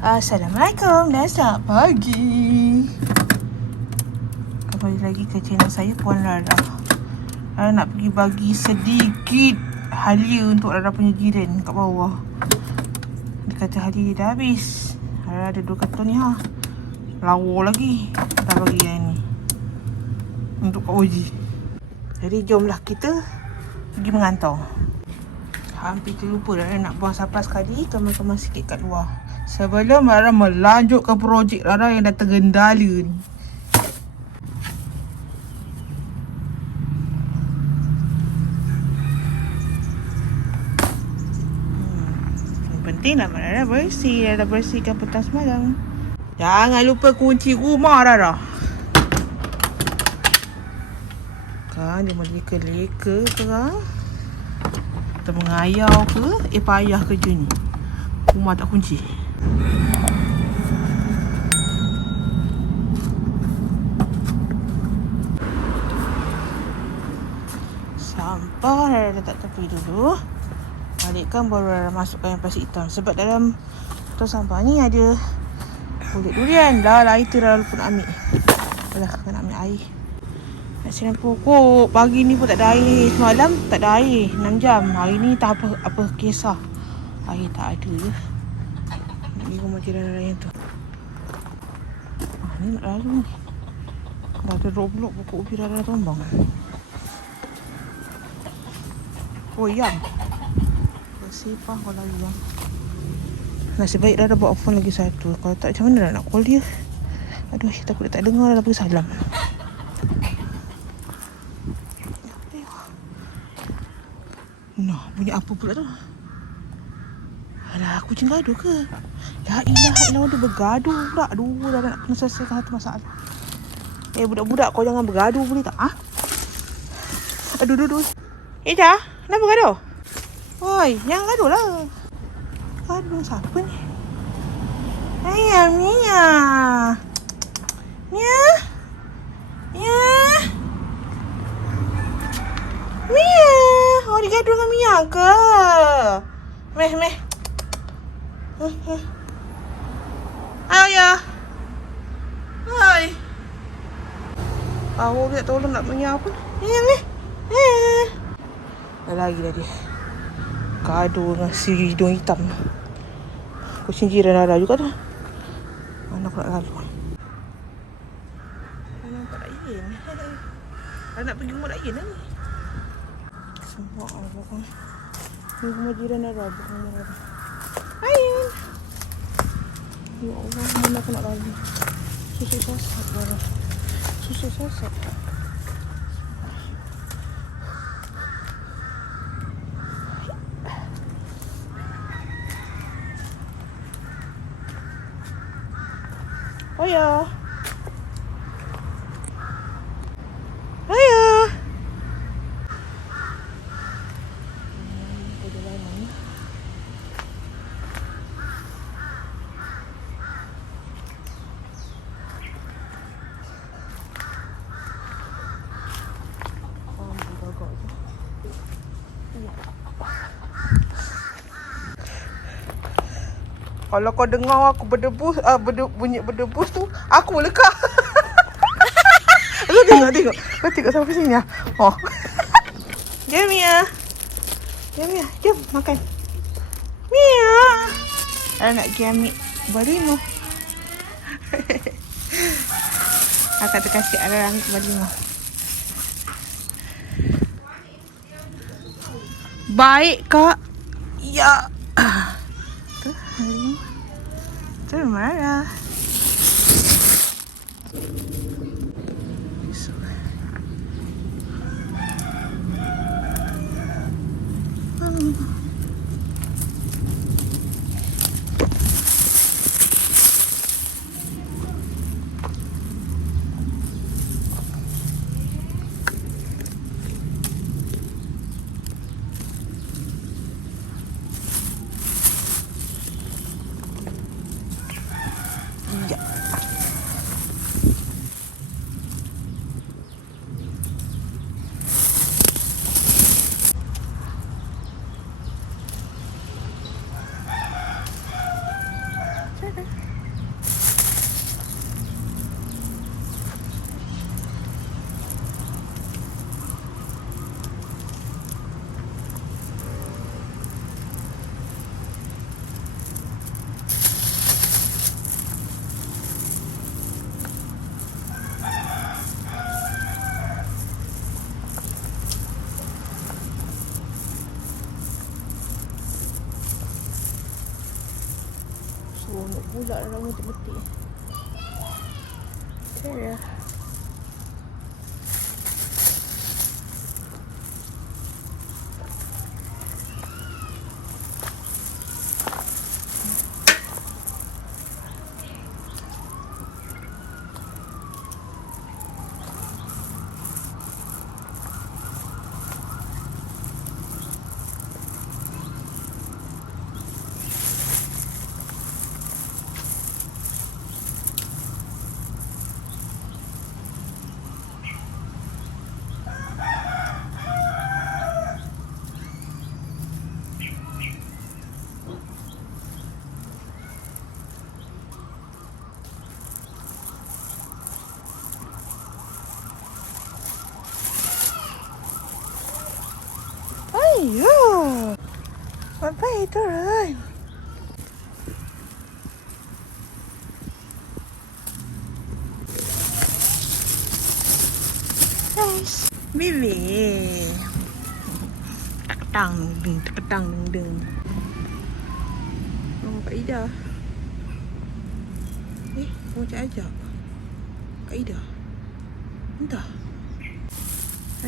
Assalamualaikum dan selamat pagi. Kembali lagi ke channel saya, Puan Rara. Rara nak pergi bagi sedikit halia untuk Rara punya jiran kat bawah. Dia kata halia dah habis. Rara ada 2 karton ni ha. Lawa lagi. Dah bagi yang ni untuk Kak Oji. Jadi jomlah kita pergi mengantar. Hampir terlupa Rara nak buang sampah sekali, kemas-kemas sikit kat luar. Sebelum Rara melanjutkan projek Rara yang dah tergendala ni. Yang penting nak Rara bersih. Rara bersihkan petang semalam. Jangan lupa kunci rumah Rara. Kan dia meleka-leka sekarang. Atau mengayau ke, payah kerja ni. Rumah tak kunci. Sampah Rara letak tepi dulu. Balikkan baru Rara masukkan yang plastik hitam. Sebab dalam tong sampah ni ada kulit durian. Dah air tu Rara lupa nak ambil. Alah, nak ambil air. Nak siram pokok. Pagi ni pun tak ada air. Semalam tak ada air 6 jam. Hari ni tak apa kisah. Air tak ada je. Nak pergi rumah jiran Rara yang tu. Ni nak lalu ni. Dah ada roblok pokok ubi Rara tombang. Koyang. Bersepah kalau yang. Nasib baik Rara bawa phone lagi satu. Kalau tak macam mana nak call dia. Aduh, takut dia tak dengar. Rara pergi salam. Nah, bunyi apa pula tu? Alah, kucing gaduh ke? La ilaha illallah, dia bergaduh pula. Aduh, dah nak kena selesaikan satu masalah. Budak-budak kau jangan bergaduh boleh tak? Ha? Aduh. Ija, kenapa gaduh? Oi, jangan gaduh lah. Gaduh siapa ni? Ayah, Mia. Mia. Oh, dia gaduh dengan Mia ke? Meh. Ayo ya. Hai. Awak minta tolong nak Mia apa? Ni. Dah lagi dah dia. Gaduh dengan si hidung hitam. Kucing jiran Rara juga tu. Mana aku nak lalu? Nampak lain. Rara nak pergi rumah lain lah ni. Semua orang. Ni rumah jiran Rara, bukan rumah Rara. Ain. Ya Allah, mana aku nak lalu? Susu sasak Rara. Susu sasak. Oh ya. Kalau kau dengar aku berdebus, bunyi berdebus tu, aku lekak. Kau tengok. Kau tengok sampai sini lah. Oh. Jom Mia. Jom makan. Mia. Saya nak pergi ambil barimau. Akak terkasih ada ambil barimau. Baik Kak. Ya. Termarah. pula dalam betik-betik. Okay. Ayo, sampai turun. Guys, Bibi. Teketang deng. Kak Ida. Mau cak ajak. Kak Ida. Entah.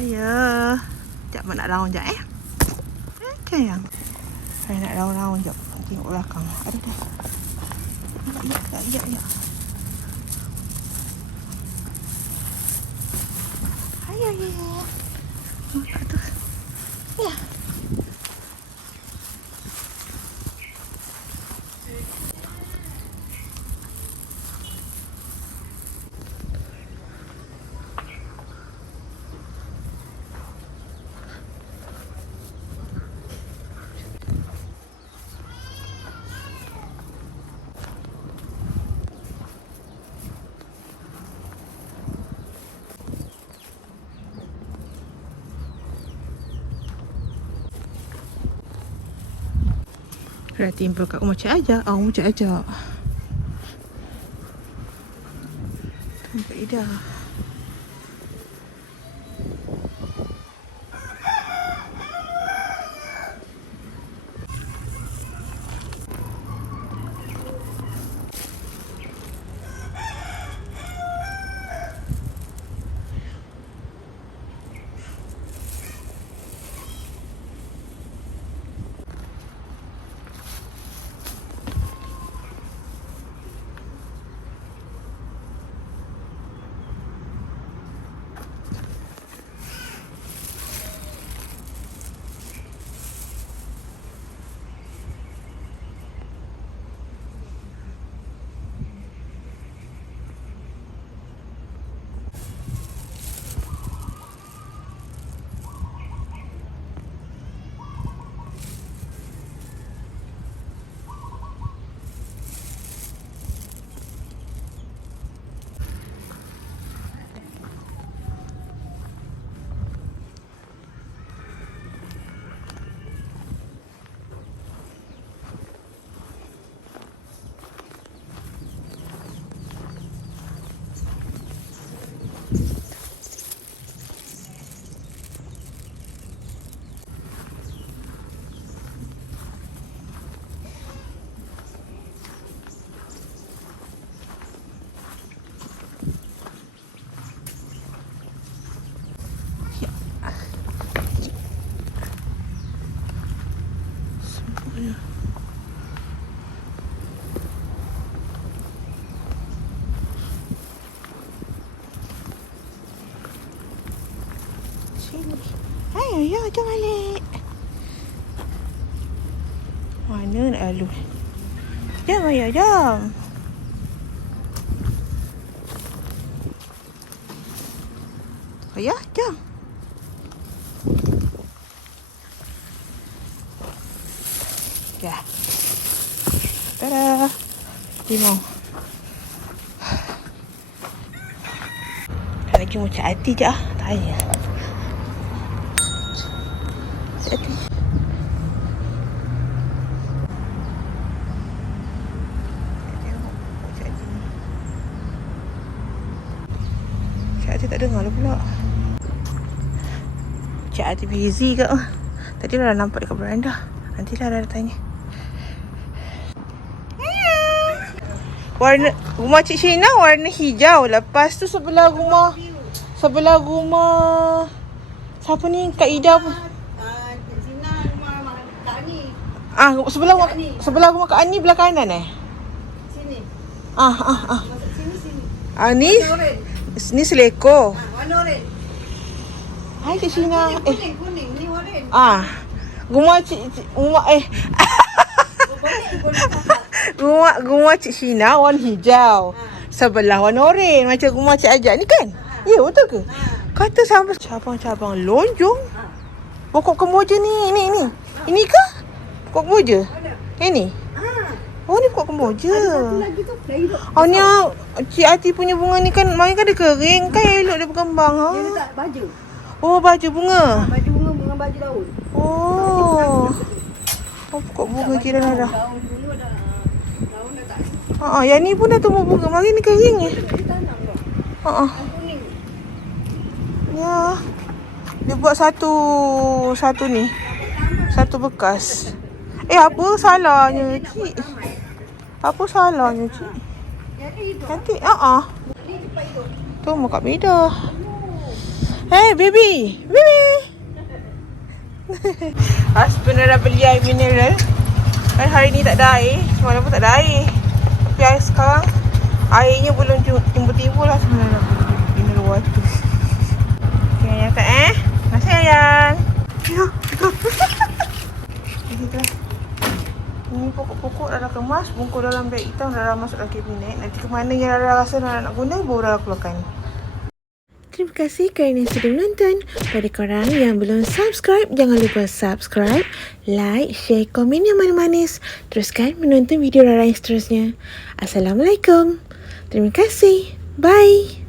Ayo. Sekejap nak round sekejap sayang. Saya nak round-round sekejap. Tengok belakang. Ada dah. Ya. Ayo. Kat tu. Ya. Dah timbul kat rumah Cik Ajak. Rumah Cik Ajak. Tempat Ida. Ayo, jom balik. Mana nak lalu? Jom, ayo, jom. Ayo, jom. Ya. Tada. Timau. Lagi mau cak hati je ah. Tak payah. Cak hati. Cak hati tak dengar lah pula. Cak hati busy ke? Tadi dah nampak dekat beranda. Nantilah dah tanya. Rumah Cik Shena warna hijau. Lepas tu sebelah rumah siapa ni? Kak Ida pun. Sebelah rumah Kak Ani belah kanan Sini. Ni ni seleko. Warna oren. Hai Cik Shena. Kuning. Ni oren. Rumah rumah Cik Shena warna hijau. Sebelah warna oren macam rumah Cik Ajak ni kan? Ya, betul ke? Kata sampai cabang-cabang lonjong. Pokok kemboja ni. Ini ke? Pokok kemboja? Ini? Oh, ni pokok kemboja. Lagi tu dah hidup. Oh, ni Cik Ati punya bunga ni kan main kan dia kering. Kan elok dia berkembang. Dia letak baju. Oh, baju bunga. Baju bunga dengan baju daun. Oh, pokok bunga jiran ada. Daun dulu dah. Daun dah tak. Yang ni pun dah tumbuh bunga. Mari ni kering ni. Dia tanam dah. Kuning. Ya. Dia buat satu ni. Satu bekas. Apa salahnya, Cik? Apa salahnya, Cik? Nanti, Ni cepat hidup. tu mau Kak Beda. Hey, baby. Husband dah beli air mineral. Kan hari ni tak ada air. Semalam pun tak ada air. Tapi air sekarang, airnya belum timbul-timbul lah sebenarnya. Mineral water. Okay, ayang tak Terima kasih, ayang. Ini pokok-pokok dah kemas, bungkus dalam beg hitam, dah masuk dalam kabinet. Nanti ke mana yang Rara rasa nak guna, baru Rara keluarkan. Terima kasih kerana sudah menonton. Pada korang yang belum subscribe, jangan lupa subscribe, like, share, komen yang manis-manis. Teruskan menonton video Rara yang seterusnya. Assalamualaikum. Terima kasih. Bye.